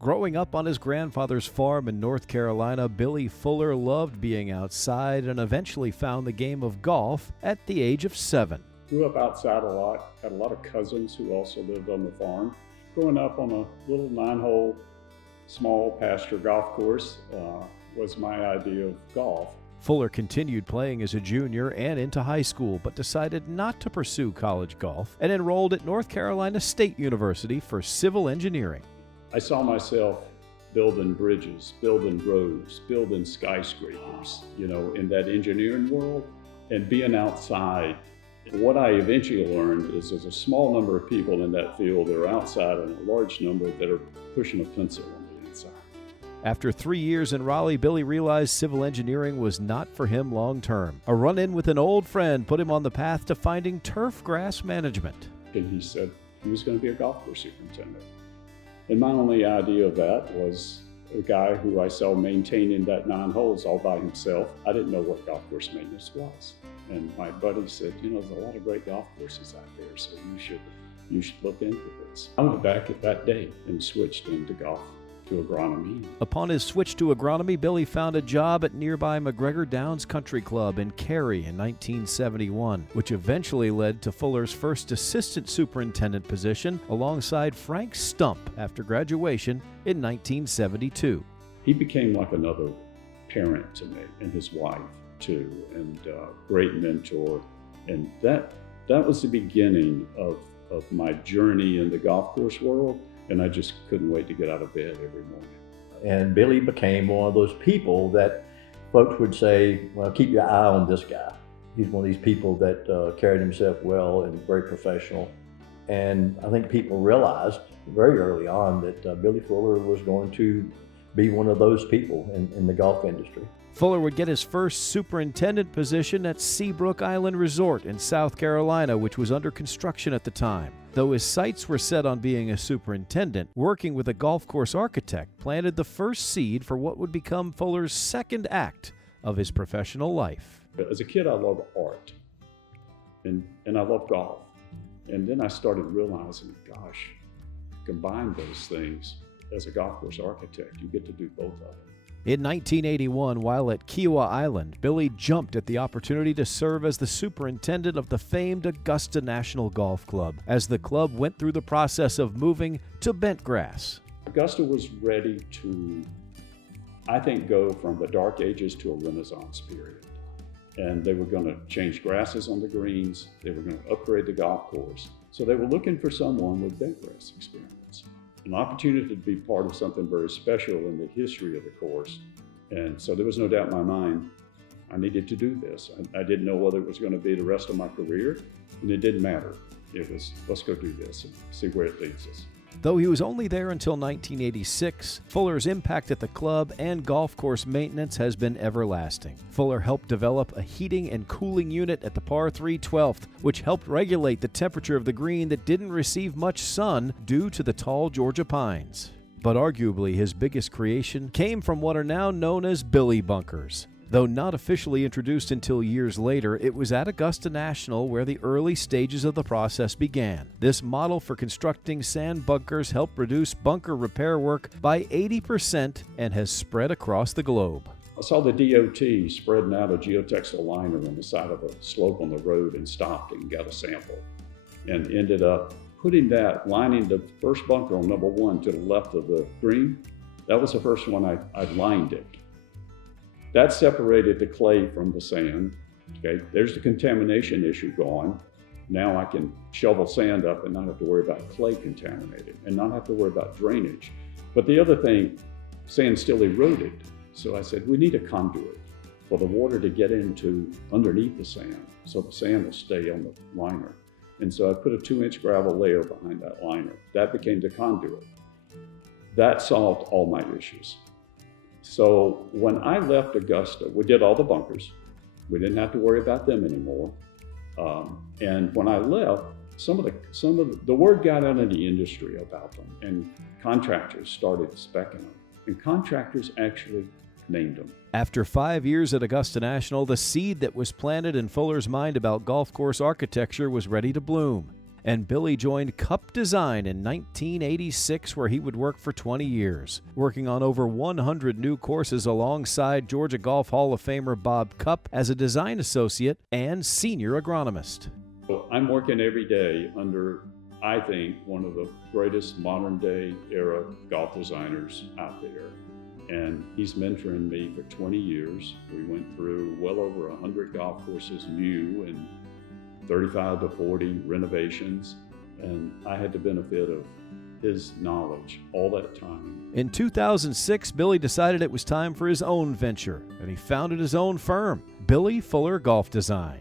Growing up on his grandfather's farm in North Carolina, Billy Fuller loved being outside and eventually found the game of golf at the age of 7. Grew up outside a lot, had a lot of cousins who also lived on the farm. Growing up on a little 9-hole small pasture golf course was my idea of golf. Fuller continued playing as a junior and into high school, but decided not to pursue college golf and enrolled at North Carolina State University for civil engineering. I saw myself building bridges, building roads, building skyscrapers, in that engineering world and being outside. What I eventually learned is there's a small number of people in that field that are outside and a large number that are pushing a pencil on the inside. After 3 years in Raleigh, Billy realized civil engineering was not for him long term. A run-in with an old friend put him on the path to finding turf grass management. And he said he was going to be a golf course superintendent. And my only idea of that was a guy who I saw maintaining that 9 holes all by himself. I didn't know what golf course maintenance was. And my buddy said, there's a lot of great golf courses out there, so you should look into this. I went back at that day and switched into golf to agronomy. Upon his switch to agronomy, Billy found a job at nearby McGregor Downs Country Club in Cary in 1971, which eventually led to Fuller's first assistant superintendent position alongside Frank Stump after graduation in 1972. He became like another parent to me, and his wife too, and great mentor. And that was the beginning of my journey in the golf course world. And I just couldn't wait to get out of bed every morning. And Billy became one of those people that folks would say, well, keep your eye on this guy. He's one of these people that carried himself well and very professional. And I think people realized very early on that Billy Fuller was going to be one of those people in the golf industry. Fuller would get his first superintendent position at Seabrook Island Resort in South Carolina, which was under construction at the time. Though his sights were set on being a superintendent, working with a golf course architect planted the first seed for what would become Fuller's second act of his professional life. As a kid, I loved art, and I loved golf. And then I started realizing, gosh, combine those things. As a golf course architect, you get to do both of them. In 1981, while at Kiowa Island, Billy jumped at the opportunity to serve as the superintendent of the famed Augusta National Golf Club, as the club went through the process of moving to bent grass. Augusta was ready to, I think, go from the dark ages to a Renaissance period. And they were going to change grasses on the greens. They were going to upgrade the golf course. So they were looking for someone with bent grass experience. An opportunity to be part of something very special in the history of the course. And so there was no doubt in my mind I needed to do this. I didn't know whether it was going to be the rest of my career, and it didn't matter. It was, let's go do this and see where it leads us. Though he was only there until 1986, Fuller's impact at the club and golf course maintenance has been everlasting. Fuller helped develop a heating and cooling unit at the par 3 12th, which helped regulate the temperature of the green that didn't receive much sun due to the tall Georgia pines. But arguably his biggest creation came from what are now known as Billy bunkers. Though not officially introduced until years later, it was at Augusta National where the early stages of the process began. This model for constructing sand bunkers helped reduce bunker repair work by 80% and has spread across the globe. I saw the DOT spreading out a geotextile liner on the side of a slope on the road and stopped and got a sample and ended up putting that, lining the first bunker on number 1 to the left of the green. That was the first one I lined it. That separated the clay from the sand. Okay, there's the contamination issue gone. Now I can shovel sand up and not have to worry about clay contaminated and not have to worry about drainage. But the other thing, sand still eroded. So I said, we need a conduit for the water to get into underneath the sand so the sand will stay on the liner. And so I put a 2-inch gravel layer behind that liner. That became the conduit. That solved all my issues. So when I left Augusta, we did all the bunkers. We didn't have to worry about them anymore. And when I left, some of the word got out in the industry about them, and contractors started speccing them, and contractors actually named them. After 5 years at Augusta National, the seed that was planted in Fuller's mind about golf course architecture was ready to bloom. And Billy joined Cup Design in 1986, where he would work for 20 years, working on over 100 new courses alongside Georgia Golf Hall of Famer Bob Cupp as a design associate and senior agronomist. So I'm working every day under, I think, one of the greatest modern day era golf designers out there. And he's mentoring me for 20 years. We went through well over 100 golf courses new and 35 to 40 renovations. And I had the benefit of his knowledge all that time. In 2006, Billy decided it was time for his own venture, and he founded his own firm, Billy Fuller Golf Design.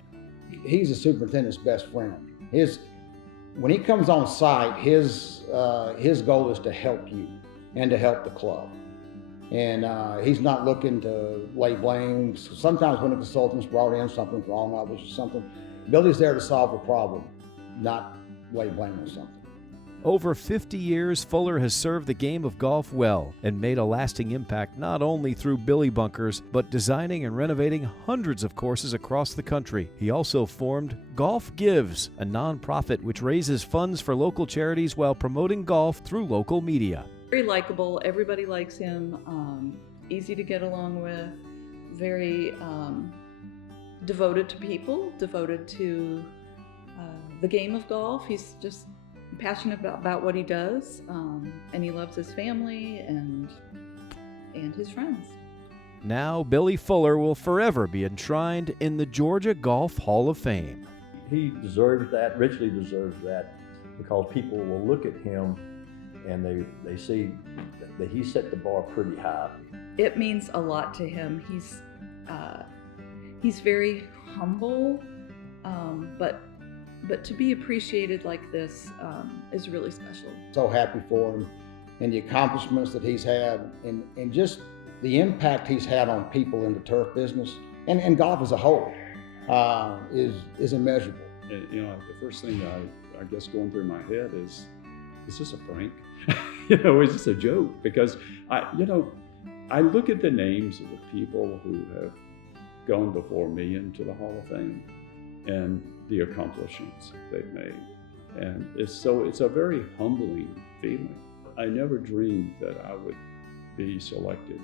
He's the superintendent's best friend. When he comes on site, his goal is to help you and to help the club. And he's not looking to lay blame. Sometimes when a consultant's brought in, something's wrong, obviously something, Billy's there to solve a problem, not lay blame on something. Over 50 years, Fuller has served the game of golf well and made a lasting impact not only through Billy Bunkers, but designing and renovating hundreds of courses across the country. He also formed Golf Gives, a nonprofit which raises funds for local charities while promoting golf through local media. Very likable, everybody likes him, easy to get along with, very devoted to people, devoted to the game of golf. He's just passionate about what he does, and he loves his family and his friends. Now, Billy Fuller will forever be enshrined in the Georgia Golf Hall of Fame. He deserves that, richly deserves that, because people will look at him and they see that he set the bar pretty high. It means a lot to him. He's very humble, but to be appreciated like this is really special. So happy for him and the accomplishments that he's had and just the impact he's had on people in the turf business and golf as a whole is immeasurable. And, the first thing I guess going through my head is this a prank? Is this a joke? Because I look at the names of the people who have gone before me into the Hall of Fame and the accomplishments they've made. And it's a very humbling feeling. I never dreamed that I would be selected